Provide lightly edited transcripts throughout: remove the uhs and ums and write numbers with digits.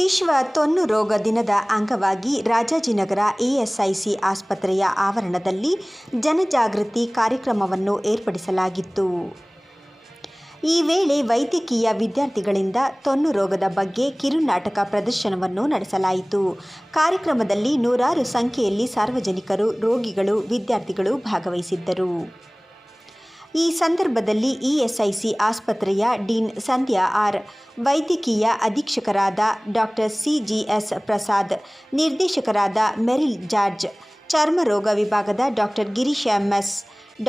ವಿಶ್ವ ತೊನ್ನು ರೋಗ ದಿನದ ಅಂಗವಾಗಿ ರಾಜಾಜಿನಗರ ಇಎಸ್ಐಸಿ ಆಸ್ಪತ್ರೆಯ ಆವರಣದಲ್ಲಿ ಜನಜಾಗೃತಿ ಕಾರ್ಯಕ್ರಮವನ್ನು ಏರ್ಪಡಿಸಲಾಗಿತ್ತು. ಈ ವೇಳೆ ವೈದ್ಯಕೀಯ ವಿದ್ಯಾರ್ಥಿಗಳಿಂದ ತೊನ್ನು ರೋಗದ ಬಗ್ಗೆ ಕಿರುನಾಟಕ ಪ್ರದರ್ಶನವನ್ನು ನಡೆಸಲಾಯಿತು. ಕಾರ್ಯಕ್ರಮದಲ್ಲಿ ನೂರಾರು ಸಂಖ್ಯೆಯಲ್ಲಿ ಸಾರ್ವಜನಿಕರು, ರೋಗಿಗಳು, ವಿದ್ಯಾರ್ಥಿಗಳು ಭಾಗವಹಿಸಿದ್ದರು. ಈ ಸಂದರ್ಭದಲ್ಲಿ ಇಎಸ್ಐಸಿ ಆಸ್ಪತ್ರೆಯ ಡೀನ್ ಸಂಧ್ಯಾ ಆರ್, ವೈದ್ಯಕೀಯ ಅಧೀಕ್ಷಕರಾದ ಡಾಕ್ಟರ್ ಸಿಜಿಎಸ್ ಪ್ರಸಾದ್, ನಿರ್ದೇಶಕರಾದ ಮೆರಿಲ್ ಜಾರ್ಜ್, ಚರ್ಮರೋಗ ವಿಭಾಗದ doctor Girish MS,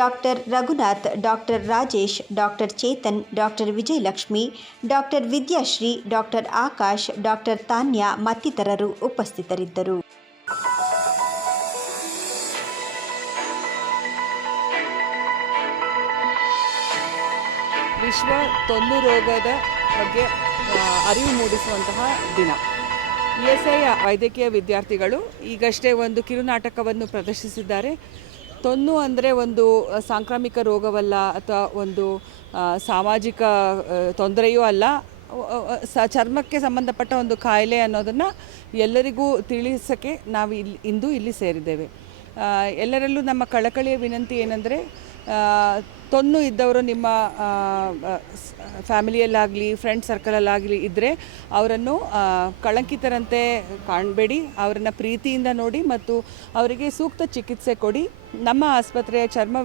doctor Raghunath, doctor Rajesh, doctor Chetan, doctor Vijayalakshmi, doctor Vidyashree, doctor Akash, doctor Tanya ಮತ್ತಿತರರು ಉಪಸ್ಥಿತರಿದ್ದರು. ವಿಶ್ವ ತೊನ್ನು ರೋಗದ ಬಗ್ಗೆ ಅರಿವು ಮೂಡಿಸುವಂತಹ ದಿನ. ಇಎಸ್ಐ ವೈದ್ಯಕೀಯ ವಿದ್ಯಾರ್ಥಿಗಳು ಈಗಷ್ಟೇ ಒಂದು ಕಿರುನಾಟಕವನ್ನು ಪ್ರದರ್ಶಿಸಿದ್ದಾರೆ. ತೊನ್ನು ಅಂದರೆ ಒಂದು ಸಾಂಕ್ರಾಮಿಕ ರೋಗವಲ್ಲ ಅಥವಾ ಒಂದು ಸಾಮಾಜಿಕ ತೊಂದರೆಯೂ ಅಲ್ಲ, ಚರ್ಮಕ್ಕೆ ಸಂಬಂಧಪಟ್ಟ ಒಂದು ಕಾಯಿಲೆ ಅನ್ನೋದನ್ನು ಎಲ್ಲರಿಗೂ ತಿಳಿಸೋಕ್ಕೆ ನಾವು ಇಂದು ಇಲ್ಲಿ ಸೇರಿದ್ದೇವೆ. ಎಲ್ಲರಲ್ಲೂ ನಮ್ಮ ಕಳಕಳಿಯ ವಿನಂತಿ ಏನಂದರೆ, ತೊನ್ನು ಇದ್ದವರು ನಿಮ್ಮ ಫ್ಯಾಮಿಲಿಯಲ್ಲಾಗಲಿ ಫ್ರೆಂಡ್ ಸರ್ಕಲಲ್ಲಾಗಲಿ ಇದ್ದರೆ ಅವರನ್ನು ಕಳಂಕಿತರಂತೆ ಕಾಣಬೇಡಿ, ಅವರನ್ನು ಪ್ರೀತಿಯಿಂದ ನೋಡಿ ಮತ್ತು ಅವರಿಗೆ ಸೂಕ್ತ ಚಿಕಿತ್ಸೆ ಕೊಡಿ. ನಮ್ಮ ಆಸ್ಪತ್ರೆಯ ಚರ್ಮ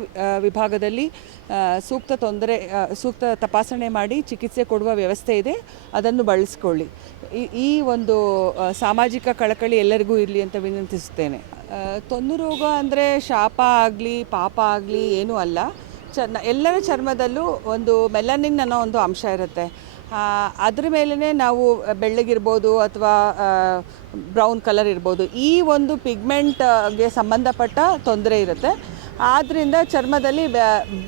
ವಿಭಾಗದಲ್ಲಿ ಸೂಕ್ತ ತಪಾಸಣೆ ಮಾಡಿ ಚಿಕಿತ್ಸೆ ಕೊಡುವ ವ್ಯವಸ್ಥೆ ಇದೆ, ಅದನ್ನು ಬಳಸ್ಕೊಳ್ಳಿ. ಈ ಒಂದು ಸಾಮಾಜಿಕ ಕಳಕಳಿ ಎಲ್ಲರಿಗೂ ಇರಲಿ ಅಂತ ವಿನಂತಿಸುತ್ತೇನೆ. ತೊನ್ನು ರೋಗ ಅಂದರೆ ಶಾಪ ಆಗಲಿ ಪಾಪ ಆಗಲಿ ಏನೂ ಅಲ್ಲ. ಎಲ್ಲರ ಚರ್ಮದಲ್ಲೂ ಒಂದು ಮೆಲನಿನ್ ಅನ್ನೋ ಒಂದು ಅಂಶ ಇರುತ್ತೆ. ಅದ್ರ ಮೇಲೇ ನಾವು ಬೆಳ್ಳಗಿರ್ಬೋದು ಅಥವಾ ಬ್ರೌನ್ ಕಲರ್ ಇರ್ಬೋದು, ಈ ಒಂದು ಪಿಗ್ಮೆಂಟ್ಗೆ ಸಂಬಂಧಪಟ್ಟ ತೊಂದರೆ ಇರುತ್ತೆ. ಆದ್ದರಿಂದ ಚರ್ಮದಲ್ಲಿ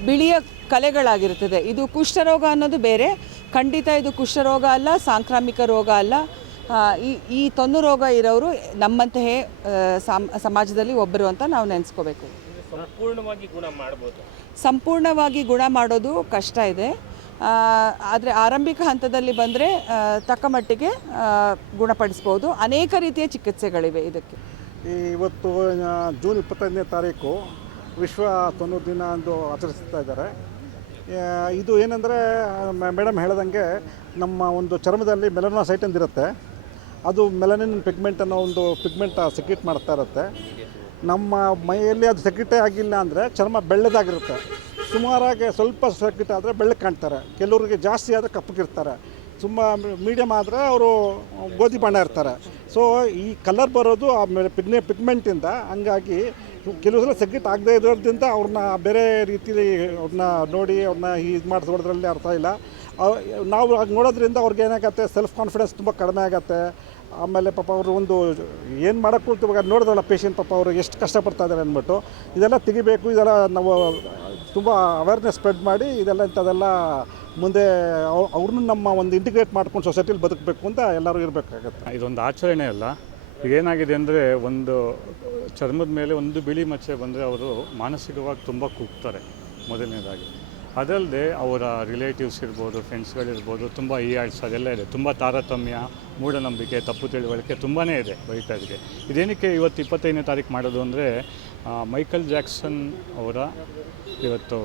ಬಿಳಿಯ ಕಲೆಗಳಾಗಿರುತ್ತದೆ. ಇದು ಕುಷ್ಠರೋಗ ಅನ್ನೋದು ಬೇರೆ. ಖಂಡಿತ ಇದು ಕುಷ್ಠರೋಗ ಅಲ್ಲ, ಸಾಂಕ್ರಾಮಿಕ ರೋಗ ಅಲ್ಲ. ಈ ತೊನ್ನು ರೋಗ ಇರೋರು ನಮ್ಮಂತೆಯೇ ಸಮಾಜದಲ್ಲಿ ಒಬ್ಬರು ಅಂತ ನಾವು ನೆನೆಸ್ಕೋಬೇಕು. ಸಂಪೂರ್ಣವಾಗಿ ಗುಣ ಮಾಡೋದು ಕಷ್ಟ ಇದೆ. ಆದರೆ ಆರಂಭಿಕ ಹಂತದಲ್ಲಿ ಬಂದರೆ ತಕ್ಕ ಮಟ್ಟಿಗೆ ಗುಣಪಡಿಸ್ಬೋದು. ಅನೇಕ ರೀತಿಯ ಚಿಕಿತ್ಸೆಗಳಿವೆ ಇದಕ್ಕೆ. ಇವತ್ತು ಜೂನ್ 25ನೇ ತಾರೀಕು ವಿಶ್ವ ತೊನ್ನು ದಿನ ಎಂದು ಆಚರಿಸ್ತಾ ಇದ್ದಾರೆ. ಇದು ಏನಂದರೆ, ಮೇಡಮ್ ಹೇಳ್ದಂಗೆ ನಮ್ಮ ಒಂದು ಚರ್ಮದಲ್ಲಿ ಮೆಲನೋಸೈಟ್ ಅಂದಿರುತ್ತೆ. ಅದು ಮೆಲನಿನ್ ಪಿಗ್ಮೆಂಟ್ ಅನ್ನೋ ಒಂದು ಪಿಗ್ಮೆಂಟ್ ಸೆಕ್ರೀಟ್ ಮಾಡ್ತಾ ಇರುತ್ತೆ. ನಮ್ಮ ಮೈಯಲ್ಲಿ ಅದು ಸೆಕ್ರೀಟೇ ಆಗಿಲ್ಲ ಅಂದರೆ ಚರ್ಮ ಬೆಳ್ಳದಾಗಿರುತ್ತೆ. ಸುಮಾರಾಗಿ ಸ್ವಲ್ಪ ಸೆಕ್ರೀಟ್ ಆದರೆ ಬೆಳ್ಳಗೆ ಕಾಣ್ತಾರೆ. ಕೆಲವರಿಗೆ ಜಾಸ್ತಿ ಆದರೆ ಕಪ್ಪಗಿರ್ತಾರೆ. ತುಂಬ ಮೀಡಿಯಮ್ ಆದರೆ ಅವರು ಗೋಧಿ ಬಣ್ಣ ಇರ್ತಾರೆ. ಸೊ ಈ ಕಲರ್ ಬರೋದು ಆ ಪಿಗ್ಮೆಂಟಿಂದ. ಹಂಗಾಗಿ ಕೆಲವು ಸಲ ಸೆಕ್ರೀಟ್ ಆಗದೇ ಇರೋದ್ರಿಂದ ಅವ್ರನ್ನ ಬೇರೆ ರೀತಿಯಲ್ಲಿ ಅವ್ರನ್ನ ನೋಡಿ ಅವ್ರನ್ನ ಇದು ಮಾಡಿಸೋದ್ರಲ್ಲಿ ಅರ್ಥ ಇಲ್ಲ. ನಾವು ಹಾಗೆ ನೋಡೋದ್ರಿಂದ ಅವ್ರಿಗೆ ಏನಾಗುತ್ತೆ, ಸೆಲ್ಫ್ ಕಾನ್ಫಿಡೆನ್ಸ್ ತುಂಬ ಕಡಿಮೆ ಆಗುತ್ತೆ. ಆಮೇಲೆ ಪಾಪ ಅವರು ಒಂದು ಏನು ಮಾಡೋಕ್ಕೂ ಇವಾಗ ನೋಡಿದ್ರಲ್ಲ ಪೇಷಂಟ್ ಪಾಪ ಅವರು ಎಷ್ಟು ಕಷ್ಟಪಡ್ತಾ ಇದ್ದಾರೆ ಅಂದ್ಬಿಟ್ಟು ಇದೆಲ್ಲ ತೆಗಿಬೇಕು. ಇದೆಲ್ಲ ನಾವು ತುಂಬ ಅವೇರ್ನೆಸ್ ಸ್ಪ್ರೆಡ್ ಮಾಡಿ ಇಂಥದೆಲ್ಲ ಮುಂದೆ ಅವ್ರನ್ನೂ ನಮ್ಮ ಒಂದು ಇಂಟಿಗ್ರೇಟ್ ಮಾಡ್ಕೊಂಡು ಸೊಸೈಟಿಲಿ ಬದುಕಬೇಕು ಅಂತ ಎಲ್ಲರೂ ಇರಬೇಕಾಗತ್ತೆ. ಇದೊಂದು ಆಚರಣೆ ಅಲ್ಲ. ಏನಾಗಿದೆ ಅಂದರೆ, ಒಂದು ಚರ್ಮದ ಮೇಲೆ ಒಂದು ಬಿಳಿ ಮಚ್ಚೆ ಬಂದರೆ ಅವರು ಮಾನಸಿಕವಾಗಿ ತುಂಬ ಕುಗ್ತಾರೆ ಮೊದಲನೇದಾಗಿ. ಅದಲ್ಲದೆ ಅವರ ರಿಲೇಟಿವ್ಸ್ ಇರ್ಬೋದು, ಫ್ರೆಂಡ್ಸ್ಗಳಿರ್ಬೋದು, ತುಂಬ ಅದೆಲ್ಲ ಇದೆ. ತುಂಬ ತಾರತಮ್ಯ, ಮೂಢನಂಬಿಕೆ, ತಪ್ಪು ತಿಳುವಳಿಕೆ ತುಂಬಾ ಇದೆ ವೈದ್ಯರಿಗೆ. ಇದೇನಕ್ಕೆ ಇವತ್ತು 25ನೇ ತಾರೀಕು ಮಾಡೋದು ಅಂದರೆ, ಮೈಕಲ್ ಜಾಕ್ಸನ್ ಅವರ ಇವತ್ತು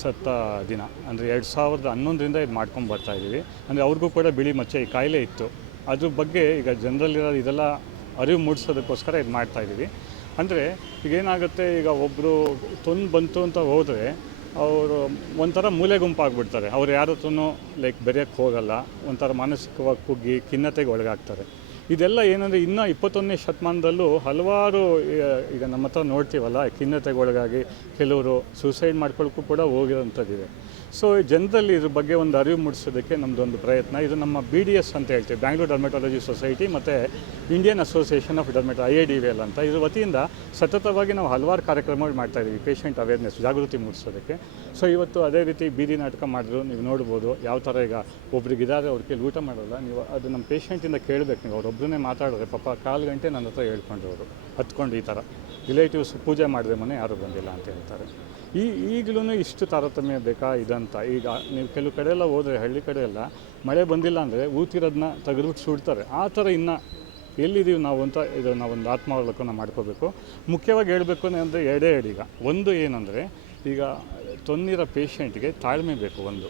ಸತ್ತ ದಿನ. ಅಂದರೆ 2011ರಿಂದ ಇದು ಮಾಡ್ಕೊಂಡು ಬರ್ತಾಯಿದ್ದೀವಿ. ಅಂದರೆ ಅವ್ರಿಗೂ ಕೂಡ ಬಿಳಿ ಮಚ್ಚೆ ಈ ಕಾಯಿಲೆ ಇತ್ತು. ಅದ್ರ ಬಗ್ಗೆ ಈಗ ಜನರಲ್ಲಿರೋ ಇದೆಲ್ಲ ಅರಿವು ಮೂಡಿಸೋದಕ್ಕೋಸ್ಕರ ಇದು ಮಾಡ್ತಾಯಿದ್ದೀವಿ. ಅಂದರೆ ಈಗೇನಾಗುತ್ತೆ, ಈಗ ಒಬ್ಬರು ತೊಂದು ಬಂತು ಅಂತ ಹೋದರೆ ಅವರು ಒಂಥರ ಮೂಲೆ ಗುಂಪಾಗ್ಬಿಡ್ತಾರೆ. ಅವ್ರು ಯಾರ ಹತ್ರನೂ ಬೆರೆಯೋಕ್ಕೆ ಹೋಗಲ್ಲ. ಒಂಥರ ಮಾನಸಿಕವಾಗಿ ಕುಗ್ಗಿ ಖಿನ್ನತೆಗೆ ಒಳಗಾಗ್ತಾರೆ. ಇದೆಲ್ಲ ಏನಂದರೆ, ಇನ್ನೂ 21ನೇ ಶತಮಾನದಲ್ಲೂ ಹಲವಾರು ಈಗ ನಮ್ಮ ಹತ್ರ ನೋಡ್ತೀವಲ್ಲ, ಖಿನ್ನತೆಗೆ ಒಳಗಾಗಿ ಕೆಲವರು ಸೂಸೈಡ್ ಮಾಡ್ಕೊಳ್ಳೋಕ್ಕೂ ಕೂಡ ಹೋಗಿರೋಂಥದ್ದಿದೆ. ಸೊ ಜನರಲ್ಲಿ ಇದ್ರ ಬಗ್ಗೆ ಒಂದು ಅರಿವು ಮೂಡಿಸೋದಕ್ಕೆ ನಮ್ಮದೊಂದು ಪ್ರಯತ್ನ. ಇದು ನಮ್ಮ BDS ಅಂತ ಹೇಳ್ತೀವಿ, ಬ್ಯಾಂಗ್ಳೂರ್ ಡರ್ಮೆಟಾಲಜಿ ಸೊಸೈಟಿ ಮತ್ತು ಇಂಡಿಯನ್ ಅಸೋಸಿಯೇಷನ್ ಆಫ್ IADVL ಅಂತ. ಇದ್ರ ವತಿಯಿಂದ ಸತತವಾಗಿ ನಾವು ಹಲವಾರು ಕಾರ್ಯಕ್ರಮಗಳು ಮಾಡ್ತಾಯಿದ್ದೀವಿ ಪೇಷಂಟ್ ಅವೇರ್ನೆಸ್, ಜಾಗೃತಿ ಮೂಡಿಸೋದಕ್ಕೆ. ಸೊ ಇವತ್ತು ಅದೇ ರೀತಿ ಬೀದಿ ನಾಟಕ ಮಾಡಿದ್ರು, ನೀವು ನೋಡ್ಬೋದು ಯಾವ ಥರ. ಈಗ ಒಬ್ರಿಗಿದ್ದಾರೆ, ಅವ್ರ ಕೈಲಿ ಊಟ ಮಾಡೋಲ್ಲ, ನೀವು ಅದು ನಮ್ಮ ಪೇಷಂಟಿಂದ ಕೇಳಬೇಕು. ನೀವು ಅವರೊಬ್ಬರನ್ನೇ ಮಾತಾಡಿದ್ರೆ ಪಾಪ 1/4 ಗಂಟೆ ನನ್ನ ಹತ್ರ ಹೇಳ್ಕೊಂಡ್ರು ಅವರು ಹತ್ಕೊಂಡು ಈ ಥರ ರಿಲೇಟಿವ್ಸ್ ಪೂಜೆ ಮಾಡಿದೆ ಮನೆ ಯಾರೂ ಬಂದಿಲ್ಲ ಅಂತ ಹೇಳ್ತಾರೆ. ಈಗಲೂ ಇಷ್ಟು ತಾರತಮ್ಯ ಬೇಕಾ ಇದಂತ. ಈಗ ನೀವು ಕೆಲವು ಕಡೆ ಎಲ್ಲ ಹೋದರೆ, ಹಳ್ಳಿ ಕಡೆ ಎಲ್ಲ ಮಳೆ ಬಂದಿಲ್ಲ ಅಂದರೆ ಊತಿರೋದನ್ನ ತೆಗೆದುಬಿಟ್ಟು ಸುಡ್ತಾರೆ. ಆ ಥರ ಇನ್ನು ಎಲ್ಲಿದ್ದೀವಿ ನಾವು ಅಂತ ಇದು ನಾವೊಂದು ಆತ್ಮಾವಲೋಕನ ಮಾಡ್ಕೋಬೇಕು. ಮುಖ್ಯವಾಗಿ ಹೇಳಬೇಕು ಅಂದರೆ ಎರಡೇ ಈಗ ಒಂದು ಏನಂದರೆ, ಈಗ ತೊಂದಿರೋ ಪೇಷಂಟ್ಗೆ ತಾಳ್ಮೆ ಬೇಕು. ಒಂದು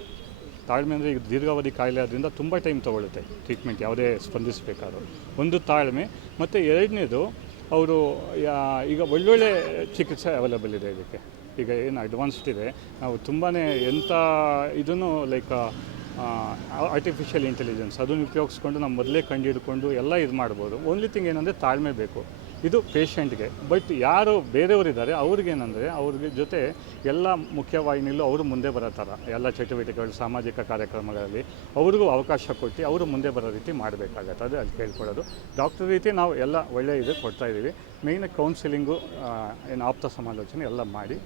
ತಾಳ್ಮೆ ಅಂದರೆ ಈಗ ದೀರ್ಘಾವಧಿ ಕಾಯಿಲೆ ಆದ್ದರಿಂದ ತುಂಬ ಟೈಮ್ ತೊಗೊಳುತ್ತೆ ಟ್ರೀಟ್ಮೆಂಟ್ ಯಾವುದೇ ಸ್ಪಂದಿಸಬೇಕಾದ್ರೂ. ಒಂದು ತಾಳ್ಮೆ, ಮತ್ತು ಎರಡನೇದು ಅವರು ಈಗ ಒಳ್ಳೊಳ್ಳೆ ಚಿಕಿತ್ಸೆ ಅವೈಲೇಬಲ್ ಇದೆ ಇದಕ್ಕೆ. ಈಗ ಏನು ಅಡ್ವಾನ್ಸ್ಡ್ ಇದೆ, ನಾವು ತುಂಬಾ ಎಂಥ ಇದನ್ನು ಲೈಕ್ ಆರ್ಟಿಫಿಷಿಯಲ್ ಇಂಟೆಲಿಜೆನ್ಸ್ ಅದನ್ನು ಉಪಯೋಗಿಸ್ಕೊಂಡು ನಾವು ಮೊದಲೇ ಕಂಡುಹಿಡ್ಕೊಂಡು ಎಲ್ಲ ಇದು ಮಾಡ್ಬೋದು. ಓನ್ಲಿ ಥಿಂಗ್ ಏನಂದರೆ ತಾಳ್ಮೆ ಬೇಕು ಇದು ಪೇಷಂಟ್ಗೆ. ಬಟ್ ಯಾರು ಬೇರೆಯವರಿದ್ದಾರೆ ಅವ್ರಿಗೇನೆಂದರೆ, ಅವ್ರಿಗೆ ಜೊತೆ ಎಲ್ಲ ಮುಖ್ಯವಾಹಿನಿಯಲ್ಲೂ ಅವರು ಮುಂದೆ ಬರೋ ಥರ ಎಲ್ಲ ಚಟುವಟಿಕೆಗಳು, ಸಾಮಾಜಿಕ ಕಾರ್ಯಕ್ರಮಗಳಲ್ಲಿ ಅವ್ರಿಗೂ ಅವಕಾಶ ಕೊಟ್ಟು ಅವರು ಮುಂದೆ ಬರೋ ರೀತಿ ಮಾಡಬೇಕಾಗತ್ತೆ. ಅದೇ ಅಲ್ಲಿ ಕೇಳ್ಕೊಳ್ಳೋದು. ಡಾಕ್ಟರ್ ರೀತಿ ನಾವು ಎಲ್ಲ ಒಳ್ಳೆಯ ಇದು ಕೊಡ್ತಾಯಿದ್ದೀವಿ. ಮೇಯ್ನಾಗಿ ಕೌನ್ಸಿಲಿಂಗು, ಏನು ಆಪ್ತ ಸಮಾಲೋಚನೆ ಎಲ್ಲ ಮಾಡಬೇಕು.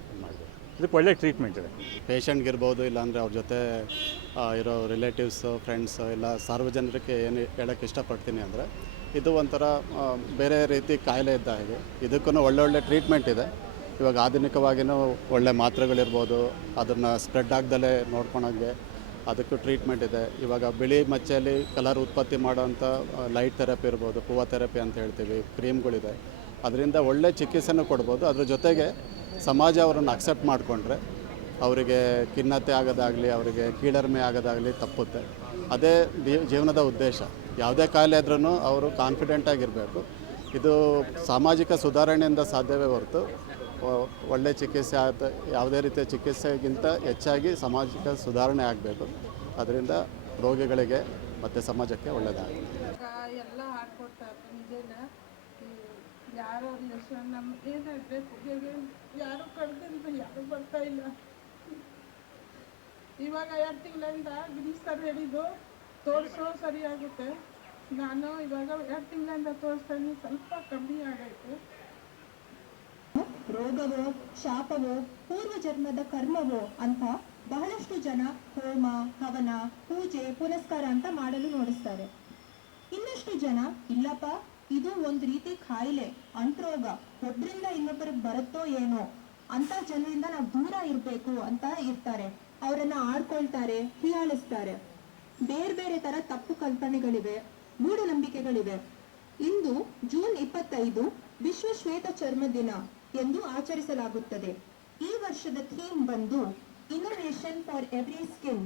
ಇದಕ್ಕೆ ಒಳ್ಳೆ ಟ್ರೀಟ್ಮೆಂಟ್ ಇದೆ. ಪೇಷಂಟ್ಗಿರ್ಬೋದು, ಇಲ್ಲಾಂದರೆ ಅವ್ರ ಜೊತೆ ಇರೋ ರಿಲೇಟಿವ್ಸು, ಫ್ರೆಂಡ್ಸು, ಇಲ್ಲ ಸಾರ್ವಜನಿಕರಿಗೆ ಏನು ಹೇಳೋಕ್ಕೆ ಇಷ್ಟಪಡ್ತೀನಿ ಅಂದರೆ, ಇದು ಒಂಥರ ಬೇರೆ ರೀತಿ ಕಾಯಿಲೆ ಇದ್ದ ಹಾಗೆ. ಇದಕ್ಕೂ ಒಳ್ಳೊಳ್ಳೆ ಟ್ರೀಟ್ಮೆಂಟ್ ಇದೆ. ಇವಾಗ ಆಧುನಿಕವಾಗಿಯೂ ಒಳ್ಳೆ ಮಾತ್ರೆಗಳಿರ್ಬೋದು, ಅದನ್ನು ಸ್ಪ್ರೆಡ್ ಆಗ್ದಲೇ ನೋಡ್ಕೊಳಂಗೆ ಅದಕ್ಕೂ ಟ್ರೀಟ್ಮೆಂಟ್ ಇದೆ. ಇವಾಗ ಬಿಳಿ ಮಚ್ಚೆಯಲ್ಲಿ ಕಲರ್ ಉತ್ಪತ್ತಿ ಮಾಡೋವಂಥ ಲೈಟ್ ಥೆರಪಿ ಇರ್ಬೋದು, ಹೂವು ಥೆರಪಿ ಅಂತ ಹೇಳ್ತೀವಿ, ಕ್ರೀಮ್ಗಳಿದೆ. ಅದರಿಂದ ಒಳ್ಳೆ ಚಿಕಿತ್ಸೆನೂ ಕೊಡ್ಬೋದು. ಅದ್ರ ಜೊತೆಗೆ ಸಮಾಜ ಅವರನ್ನು ಅಕ್ಸೆಪ್ಟ್ ಮಾಡಿಕೊಂಡ್ರೆ ಅವರಿಗೆ ಖಿನ್ನತೆ ಆಗೋದಾಗಲಿ, ಅವರಿಗೆ ಕೀಳರಿಮೆ ಆಗೋದಾಗಲಿ ತಪ್ಪುತ್ತೆ. ಅದೇ ಜೀವನದ ಉದ್ದೇಶ. ಯಾವುದೇ ಕಾಯಿಲೆ ಇದ್ರೂ ಅವರು ಕಾನ್ಫಿಡೆಂಟಾಗಿರಬೇಕು. ಇದು ಸಾಮಾಜಿಕ ಸುಧಾರಣೆಯಿಂದ ಸಾಧ್ಯವೇ ಹೊರತು ಒಳ್ಳೆ ಚಿಕಿತ್ಸೆ ಯಾವುದೇ ರೀತಿಯ ಚಿಕಿತ್ಸೆಗಿಂತ ಹೆಚ್ಚಾಗಿ ಸಾಮಾಜಿಕ ಸುಧಾರಣೆ ಆಗಬೇಕು. ಅದರಿಂದ ರೋಗಿಗಳಿಗೆ ಮತ್ತು ಸಮಾಜಕ್ಕೆ ಒಳ್ಳೆಯದಾಗುತ್ತೆ. ಎಲ್ಲ ಹಾಡ್ಕೊಡ್ತಾರೆ ನಿಜೇನ. ಯಾರೋ ನಮ್ಮ ಏನಾಗಬೇಕು, ಯಾರು ಕಳ್ದಂತ ಯಾರು ಬರ್ತಾ ಇಲ್ಲ. ಇವಾಗ 2 ತಿಂಗಳಿಂದ ಗಿರೀಶ್ ಸರ್ ಹೇಳಿದ್ದು ತೋರಿಸೋ ಸರಿ ಆಗುತ್ತೆ. ನಾನು ಇವಾಗ 2 ತಿಂಗಳಿಂದ ತೋರಿಸ್ತಾನೆ, ಸ್ವಲ್ಪ ಕಮ್ಮಿ ಆಗೈತೆ. ರೋಗವೋ, ಶಾಪವೋ, ಪೂರ್ವ ಜನ್ಮದ ಕರ್ಮವೋ ಅಂತ ಬಹಳಷ್ಟು ಜನ ಹೋಮ, ಹವನ, ಪೂಜೆ, ಪುನಸ್ಕಾರ ಅಂತ ಮಾಡಲು ನೋಡಿಸ್ತಾರೆ. ಇನ್ನಷ್ಟು ಜನ ಇಲ್ಲಪ್ಪ, ಇದು ಒಂದು ರೀತಿ ಕಾಯಿಲೆ, ಅಂಟ್ರೋಗ, ಒಬ್ಬರಿಂದ ಇನ್ನೊಬ್ಬರಿಗೆ ಬರುತ್ತೋ ಏನೋ ಅಂತ ಜನರಿಂದ ನಾವು ದೂರ ಇರಬೇಕು ಅಂತ ಇರ್ತಾರೆ. ಅವರನ್ನ ಆಡ್ಕೊಳ್ತಾರೆ, ಹೀಯಾಳಿಸ್ತಾರೆ. ಬೇರೆ ಬೇರೆ ತರ ತಪ್ಪು ಕಲ್ಪನೆಗಳಿವೆ, ಮೂಢನಂಬಿಕೆಗಳಿವೆ. ಇಂದು ಜೂನ್ 25 ವಿಶ್ವ ಶ್ವೇತ ಚರ್ಮ ದಿನ ಎಂದು ಆಚರಿಸಲಾಗುತ್ತದೆ. ಈ ವರ್ಷದ ಥೀಮ್ ಬಂದು innovation for every skin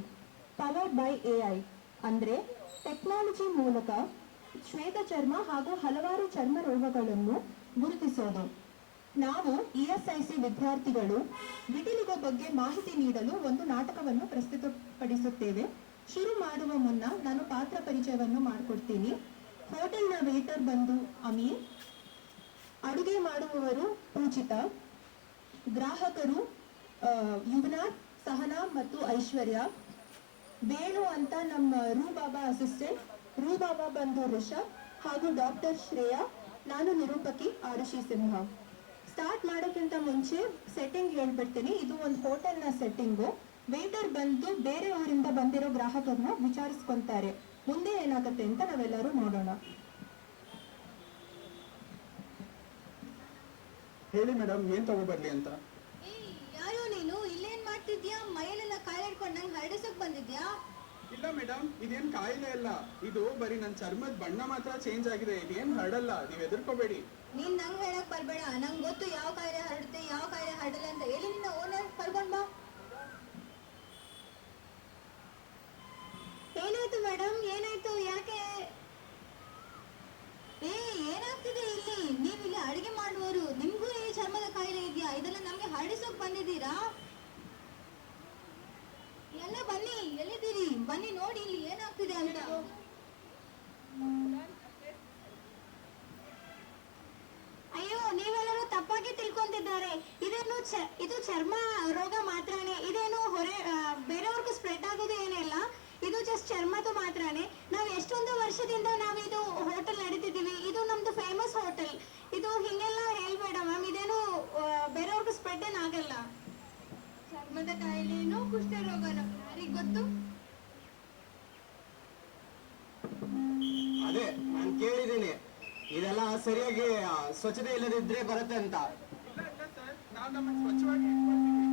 powered by AI. ಅಂದ್ರೆ ಟೆಕ್ನಾಲಜಿ ಮೂಲಕ ಶ್ವೇತ ಚರ್ಮ ಹಾಗೂ ಹಲವಾರು ಚರ್ಮ ರೋಗಗಳನ್ನು ಗುರುತಿಸೋದು. ನಾವು ESIC ವಿದ್ಯಾರ್ಥಿಗಳು ವಿಟಿಲಿಗೋ ಬಗ್ಗೆ ಮಾಹಿತಿ ನೀಡಲು ಒಂದು ನಾಟಕವನ್ನು ಪ್ರಸ್ತುತಪಡಿಸುತ್ತೇವೆ. ಶುರು ಮಾಡುವ ಮುನ್ನ ನಾನು ಪಾತ್ರ ಪರಿಚಯವನ್ನು ಮಾಡಿಕೊಡ್ತೀನಿ. ಹೋಟೆಲ್ನ ವೇಟರ್ ಬಂದು ಅಮೀರ್, ಅಡುಗೆ ಮಾಡುವವರು ಪೂಜಿತಾ, ಗ್ರಾಹಕರು ಯುವನಾಥ್, ಸಹನಾ ಮತ್ತು ಐಶ್ವರ್ಯ, ಬೇಣು ಅಂತ ನಮ್ಮ ರೂಬಾಬಾ ಅಸಿಸ್ಟೆಂಟ್, ರೂಬಾಬಾ ಬಂದು ರಿಷಬ್ ಹಾಗೂ ಡಾಕ್ಟರ್ ಶ್ರೇಯಾ, ನಾನು ನಿರೂಪಕಿ ಆರುಷಿ ಸಿಂಹ. ಸ್ಟಾರ್ಟ್ ಮಾಡೋಕ್ಕಿಂತ ಮುಂಚೆ ಸೆಟ್ಟಿಂಗ್ ಹೇಳ್ಬಿಡ್ತೀನಿ. ಇದು ಒಂದು ಹೋಟೆಲ್ನ ಸೆಟ್ಟಿಂಗು. ವೇಟರ್ ಬಂದು ಬೇರೆ ಊರಿಂದ ಬಂದಿರೋ ಗ್ರಾಹಕರನ್ನ ವಿಚಾರಿಸ್ಕೊಂತಾರೆ. ಮುಂದೆ ಏನಾಗುತ್ತೆ ಅಂತ ನಾವೆಲ್ಲರೂ ನೋಡೋಣ. ಹೇಳಿ ಮೇಡಮ್, ಏನ್ ತಗೋಬರ್ಲಿ ಅಂತ? ಯಾರೋ ನೀನು ಇಲ್ಲೇನ್ ಮಾಡ್ತಿದ್ಯಾ? ಮೈಯಲ್ಲೆಲ್ಲ ಕಾಯಿಲೆ ಇಟ್ಕೊಂಡು ನಂಗೆ ಹರಡಿಸಕ್ ಬಂದಿದ್ಯಾ? ಇಲ್ಲ ಮೇಡಮ್, ಇದೇನ್ ಕಾಯಿಲೆ ಅಲ್ಲ. ಇದು ಬರೀ ನನ್ನ ಚರ್ಮದ ಬಣ್ಣ ಮಾತ್ರ ಚೇಂಜ್ ಆಗಿದೆ. ಇದೇನ್ ಹರಡಲ್ಲ, ನೀವ್ ಹೆದರ್ಕೋಬೇಡಿ. ನೀನ್ ನಂಗೆ ಹೇಳಕ್ ಬರ್ಬೇಡ. ನಂಗೆ ಗೊತ್ತು ಯಾವ ಕಾಯಿಲೆ ಹರಡುತ್ತೆ, ಯಾವ ಕಾಯಿಲೆ ಹರಡಲ್ಲ ಅಂತ. ಎಲ್ಲಿ ನಿನ್ನ ಓನರ್ ಕರ್ಕೊಂಡ್ ಬಾ. ಏನಾಯ್ತು ಮೇಡಮ್, ಏನಾಯ್ತು? ಯಾಕೆ? ಏನಾಗ್ತಿದೆ ಇಲ್ಲಿ? ನೀವು ಇಲ್ಲಿ ಅಡಿಗೆ ಮಾಡುವವರು, ನಿಮ್ಗೂ ಈ ಚರ್ಮದ ಕಾಯಿಲೆ ಇದೆಯಾ? ಇದೆಲ್ಲ ನಮ್ಗೆ ಹರಡಿಸೋಕ್ ಬಂದಿದ್ದೀರಾ? ಎಲ್ಲ ಬನ್ನಿ, ಎಲ್ಲಿದ್ದೀರಿ? ಬನ್ನಿ ನೋಡಿ ಇಲ್ಲಿ ಏನಾಗ್ತಿದೆ ಅಂತ. ಅಯ್ಯೋ, ನೀವೆಲ್ಲರೂ ತಪ್ಪಾಗಿ ತಿಳ್ಕೊಂತಿದ್ದಾರೆ. ಇದು ಚರ್ಮ ರೋಗ ಮಾತ್ರನೇ. ಇದೇನು ಬೇರೆಯವ್ರಿಗೂ ಸ್ಪ್ರೆಡ್ ಆಗೋದು ಏನಿಲ್ಲ. ಇದು ಜಸ್ಟ್ ಚರ್ಮದು ಮಾತ್ರನೇ. ನಾವು ಎಷ್ಟೊಂದು ವರ್ಷದಿಂದ ನಾವು ಇದು ಹೋಟೆಲ್ ನಡೀತಿದ್ದೀವಿ. ಇದು ನಮ್ದು ಫೇಮಸ್ ಹೋಟೆಲ್. ಇದು ಹಿಂಗೆಲ್ಲ ಹೇಳ್ಬೇಡ ಮ್ಯಾಮ್. ಇದೇನು ಬೇರೆಯವ್ರಿಗೂ ಸ್ಪ್ರೆಡ್ ಏನಾಗಲ್ಲ. ಚರ್ಮದ ಕಾಯಿಲೆನೋ ಕುಷ್ಠರೋಗನೋ ಯಾರಿಗೆ ಗೊತ್ತು? ಅದೇ ನಾನು ಕೇಳಿದ್ದೀನಿ, ಇದೆಲ್ಲ ಸರಿಯಾಗಿ ಸ್ವಚ್ಛತೆ ಇಲ್ಲದಿದ್ರೆ ಬರುತ್ತೆ ಅಂತ. ಇಲ್ಲ ಸರ್, ನಾವು ನಮ್ಮನ್ನು ಸ್ವಚ್ಛವಾಗಿ ಇಟ್ಕೊಳ್ತೀವಿ.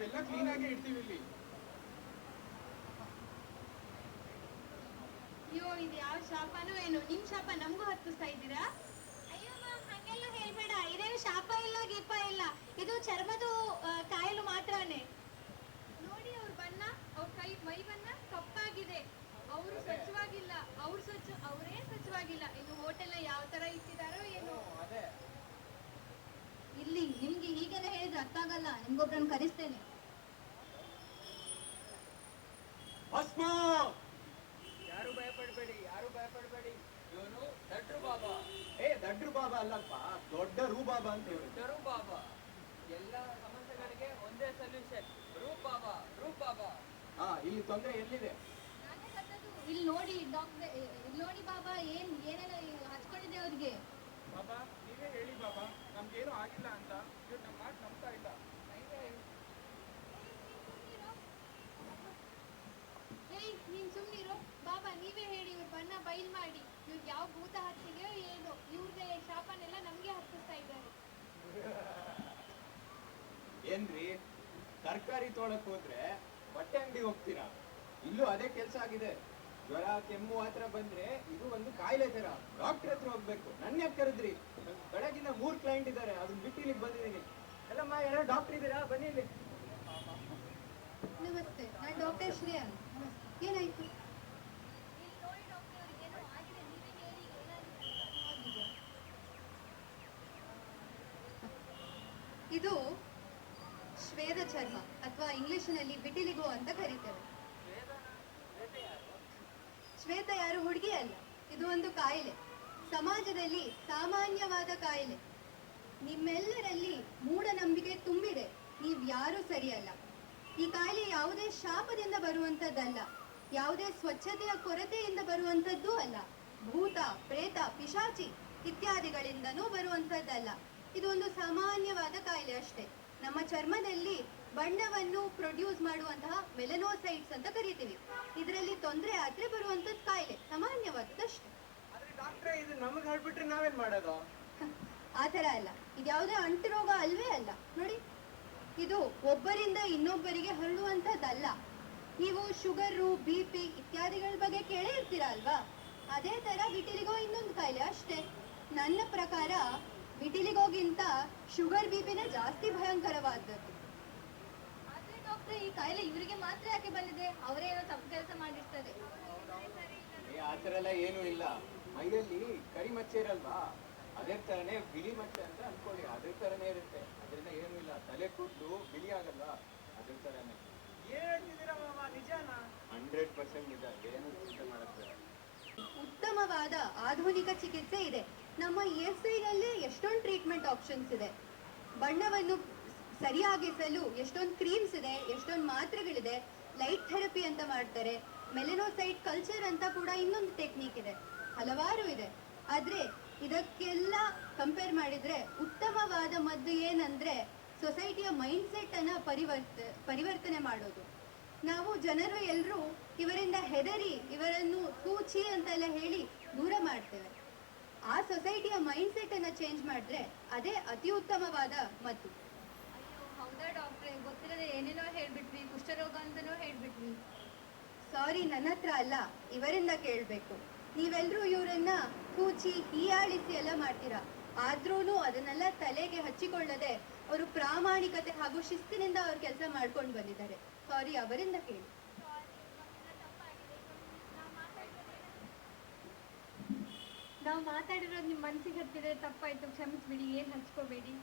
ನಾವೆಲ್ಲ ಕ್ಲೀನ್ ಆಗಿ ಇಡ್ತೀವಿ ಇಲ್ಲಿ. ಅಯ್ಯೋ ಇದು ಯಾವ ಶಾಪನೋ ಏನೋ, ನಿಮ್ ಶಾಪ ನಮಗೂ ಹತ್ತಿಸ್ತಾ ಇದ್ದೀರಾ? ಅಯ್ಯೋ ಹಂಗೆಲ್ಲ ಹೇಳ್ಬೇಡ, ಇದೇನು ಶಾಪ ಇಲ್ಲ ಗೀಪ ಇಲ್ಲ, ಇದು ಚರ್ಮದ ಕಾಯಿಲೆ ಮಾತ್ರನೇ. ನೋಡಿ ಅವ್ರ ಬಣ್ಣ, ಅವ್ರ ಮೈ ಬಣ್ಣ ಕಪ್ಪಾಗಿದೆ, ಅವರು ಸ್ವಚ್ಛವಾಗಿಲ್ಲ, ಅವರೇ ಸ್ವಚ್ಛವಾಗಿಲ್ಲ. ಇನ್ನು ಹೋಟೆಲ್ ಯಾವ ತರ ಇಟ್ಟಿದಾರೋ ಏನೋ. ಇಲ್ಲಿ ನಿಮ್ಗೆ ಹೀಗೆಲ್ಲ ಹೇಳಿದ್ರೆ ಅರ್ಥ ಆಗಲ್ಲ, ನಿಮ್ಗೊಬ್ರನ್ನ ಕರೆಸ್ತೇನೆ. ಯಾರು ಭಯಪಡಬೇಡಿ, ಇವನು ದಡ್ರು ಬಾಬಾ. ದಡ್ರು ಬಾಬಾ ಅಲ್ಲಪ್ಪ, ದೊಡ್ಡ ರೂ ಬಾಬಾ ಅಂತ ಹೇಳಿ. ರೂ ಬಾಬಾ ಎಲ್ಲ ಸಮಸ್ಯೆಗಳಿಗೆ ಒಂದೇ ಸೊಲ್ಯೂಷನ್, ರೂಪ್ ಬಾಬಾ. ಹಾ, ಇಲ್ಲಿ ತೊಂದರೆ ಎಲ್ಲಿದೆ? ಇಲ್ಲಿ ನೋಡಿ ಡಾಕ್ಟರ್, ಇಲ್ಲಿ ನೋಡಿ ಬಾಬಾ, ಏನೇನೋ ಹಚ್ಕೊಂಡಿದೆ ಅವ್ರಿಗೆ. ಬಾಬಾ ನೀವೇ ಹೇಳಿ ಬಾಬಾ, ನಮ್ಗೇನು ಆಗಿಲ್ಲ ಅಂತ. ಇವ್ರು ನಮ್ಮ ಮಾತು ನಂಬ್ತಾ ಇಲ್ಲ. ನೀನ್ ಸುಮ್ನಿರೋ ಬಾಬಾ, ನೀವೇ ಹೇಳಿ, ಇವ್ರ ಬಣ್ಣ ಬಯಲ್ ಮಾಡಿ, ಇವ್ರಿಗೆ ಯಾವ ಭೂತ ಹತ್ತಿದೆಯೋ ಏನೋ, ಇವ್ರದೇ ಶಾಪನೆಲ್ಲ ನಮ್ಗೆ ಹತ್ತಿಸ್ತಾ ಇದ್ದಾರೆ. ಏನ್ರಿ, ತರಕಾರಿ ತೊಳಕ್ ಹೋದ್ರೆ ಬಟ್ಟೆ ಅಂಗಡಿ ಹೋಗ್ತೀರಾ? ಇಲ್ಲೂ ಅದೇ ಕೆಲಸ ಆಗಿದೆ. ಜ್ವರ ಕೆಮ್ಮು ಆತರ ಬಂದ್ರೆ ಇದು ಒಂದು ಕಾಯಿಲೆ ತರ, ಡಾಕ್ಟರ್ ಹತ್ರ ಹೋಗ್ಬೇಕು. ನನ್ನ ಯಾಕೆ ಕರೆದ್ರಿ? ಬೆಳಗಿನ 3 ಕ್ಲೈಂಟ್ ಇದ್ದಾರೆ, ಅದನ್ನ ಬಿಟ್ಟು ಇಲ್ಲಿಗೆ ಬಂದಿದ್ದೀನಿ. ಎಲ್ಲಮ್ಮ, ಯಾರೋ ಡಾಕ್ಟರ್ ಇದ್ದೀರಾ? ಬನ್ನಿ ಇಲ್ಲಿ. ನಮಸ್ತೆ, ನಾನು ಡಾಕ್ಟರ್ ಶ್ರೇಯಾ. ಏನಾಯ್ತು? ಇದು ಶ್ವೇತ ಚರ್ಮ ಅಥವಾ ಇಂಗ್ಲಿಷಿನಲ್ಲಿ ವಿಟಿಲಿಗೋ ಅಂತ ಕರೀತೇವೆ. ಶ್ವೇತ ಯಾರು ಹುಡುಗಿ ಅಲ್ಲ, ಇದು ಒಂದು ಕಾಯಿಲೆ, ಸಮಾಜದಲ್ಲಿ ಸಾಮಾನ್ಯವಾದ ಕಾಯಿಲೆ. ನಿಮ್ಮೆಲ್ಲರಲ್ಲಿ ಮೂಢನಂಬಿಕೆ ತುಂಬಿದೆ, ನೀವ್ ಯಾರೂ ಸರಿಯಲ್ಲ. ಈ ಕಾಯಿಲೆ ಯಾವುದೇ ಶಾಪದಿಂದ ಬರುವಂತದ್ದಲ್ಲ, ಯಾವುದೇ ಸ್ವಚ್ಛತೆಯ ಕೊರತೆಯಿಂದ ಬರುವಂತದ್ದೂ ಅಲ್ಲ, ಭೂತ ಪ್ರೇತ ಪಿಶಾಚಿ ಇತ್ಯಾದಿಗಳಿಂದನೂ ಬರುವಂತದ್ದಲ್ಲ. ಇದು ಒಂದು ಸಾಮಾನ್ಯವಾದ ಕಾಯಿಲೆ ಅಷ್ಟೇ. ನಮ್ಮ ಚರ್ಮದಲ್ಲಿ ಬಣ್ಣವನ್ನು ಪ್ರೊಡ್ಯೂಸ್ ಮಾಡುವಂತಹ ಮೆಲನೋಸೈಟ್ಸ್ ಅಂತ ಕರಿತೀವಿ. ಇದರಲ್ಲಿ ತೊಂದರೆ ಆದ್ರೆ ಬರುವಂತದ್ದು ಕಾಯಿಲೆ, ಸಾಮಾನ್ಯವಾದದ್ದಷ್ಟೇ. ಡಾಕ್ಟ್ರೆ, ಇದು ನಮಗೆ ಹೇಳ್ಬಿಟ್ರೆ ನಾವೇನ್ ಮಾಡೋದು? ಆತರ ಅಲ್ಲ, ಇದ್ಯಾವುದೇ ಅಂಟು ರೋಗ ಅಲ್ವೇ ಅಲ್ಲ. ನೋಡಿ, ಇದು ಒಬ್ಬರಿಂದ ಇನ್ನೊಬ್ಬರಿಗೆ ಹರಡುವಂತದ್ದಲ್ಲ. ನೀವು ಶುಗರು, BP ಇತ್ಯಾದಿಗಳ ಬಗ್ಗೆ ಕೇಳೇ ಇರ್ತೀರಾ ಅಲ್ವಾ? ಅದೇ ತರ ವಿಟಿಲಿಗೋ ಇನ್ನೊಂದು ಕಾಯಿಲೆ ಅಷ್ಟೇ. ನನ್ನ ಪ್ರಕಾರ ವಿಟಿಲಿಗೋಗಿಂತ ಶುಗರ್ BPನೇ ಜಾಸ್ತಿ ಭಯಂಕರವಾದದ್ದು. ಆದ್ರೆ ಡಾಕ್ಟರ್, ಈ ಕಾಯಿಲೆ ಇವರಿಗೆ ಮಾತ್ರ ಯಾಕೆ ಬಂದಿದೆ? ಅವರೇನೋ ತಪ್ಪು ಕೆಲಸ ಮಾಡಿರ್ತಾರೆ. ಆತರ ಎಲ್ಲ ಏನೂ ಇಲ್ಲ. ಮೈಯಲ್ಲಿ ಕರಿ ಮಚ್ಚೆ ಇರಲ್ವಾ, ಅದೇ ತರನೇ ಬಿಳಿ ಮಚ್ಚೆ ಅಂತ ಅನ್ಕೊಳ್ಳಿ, ಅದೇ ತರನೇ ಇರುತ್ತೆ. ಅದರಿಂದ ಏನೂ ಇಲ್ಲ. ತಲೆ ಕೂದಲು ಬಿಳಿ ಆಗಲ್ಲ, ಅದೇ ತರನೇ. ನಿಜಾನ? 100% ನಿಜ, ಏನು ಚಿಂತೆ ಮಾಡಕ್ಕೆ. ಉತ್ತಮವಾದ ಆಧುನಿಕ ಚಿಕಿತ್ಸೆ ಇದೆ. ನಮ್ಮ ESIನಲ್ಲೇ ಎಷ್ಟೊಂದು ಟ್ರೀಟ್ಮೆಂಟ್ ಆಪ್ಷನ್ಸ್ ಇದೆ. ಬಣ್ಣವನ್ನು ಸರಿಯಾಗಿಸಲು ಎಷ್ಟೊಂದು ಕ್ರೀಮ್ಸ್ ಇದೆ, ಎಷ್ಟೊಂದು ಮಾತ್ರೆಗಳಿದೆ. ಲೈಟ್ ಥೆರಪಿ ಅಂತ ಮಾಡ್ತಾರೆ, ಮೆಲನೋಸೈಟ್ ಕಲ್ಚರ್ ಅಂತ ಕೂಡ ಇನ್ನೊಂದು ಟೆಕ್ನಿಕ್ ಇದೆ, ಹಲವಾರು ಇದೆ. ಆದ್ರೆ ಇದಕ್ಕೆಲ್ಲ ಕಂಪೇರ್ ಮಾಡಿದ್ರೆ ಉತ್ತಮವಾದ ಮದ್ದು ಏನಂದ್ರೆ ಸೊಸೈಟಿಯ ಮೈಂಡ್ಸೆಟ್ ಅನ್ನ ಪರಿವರ್ತನೆ ಮಾಡೋದು. ನಾವು ಜನರು ಎಲ್ಲರೂ ಇವರಿಂದ ಹೆದರಿ ಇವರನ್ನು ತೂಚಿ ಅಂತೆಲ್ಲ ಹೇಳಿ ದೂರ ಮಾಡ್ತೇವೆ. ಆ ಸೊಸೈಟಿಯ ಮೈಂಡ್ಸೆಟ್ ಅನ್ನ ಚೇಂಜ್ ಮಾಡಿದ್ರೆ ಅದೇ ಅತಿ ಉತ್ತಮವಾದ ಮದ್ದು. ಅಯ್ಯೋ ಹೌದಾ ಡಾಕ್ಟ್ರೆ, ಗೊತ್ತಿರದೆ ಏನೇನೋ ಹೇಳ್ಬಿಟ್ವಿ, ಕುಷ್ಠರೋಗ ಅಂತನೋ ಹೇಳ್ಬಿಟ್ವಿ. ಸಾರಿ, ನನ್ನ ಹತ್ರ ಅಲ್ಲ, ಇವರಿಂದ ಕೇಳಬೇಕು. ನೀವೆಲ್ಲರೂ ಇವರನ್ನ ಕೂಚಿ ಹೀಯಾಳಿಸಿ ಎಲ್ಲ ಮಾಡ್ತೀರಾ, ಆದ್ರೂ ಅದನ್ನೆಲ್ಲ ತಲೆಗೆ ಹಚ್ಚಿಕೊಳ್ಳದೆ ಅವರು ಪ್ರಾಮಾಣಿಕತೆ ಹಾಗೂ ಶಿಸ್ತಿನಿಂದ ಅವ್ರ ಕೆಲಸ ಮಾಡ್ಕೊಂಡು ಬಂದಿದ್ದಾರೆ. ಸಾರಿ, ಅವರಿಂದ ಕೇಳಿ. ನಾವು ಮಾತಾಡಿರೋದು ನಿಮ್ಮ ಮನಸ್ಸಿಗೆ ಹತ್ತಿದ್ರೆ ತಪ್ಪಾಯ್ತು, ಕ್ಷಮಿಸ್ಬಿಡಿ, ಏನು ಹಚ್ಕೋಬೇಡಿ.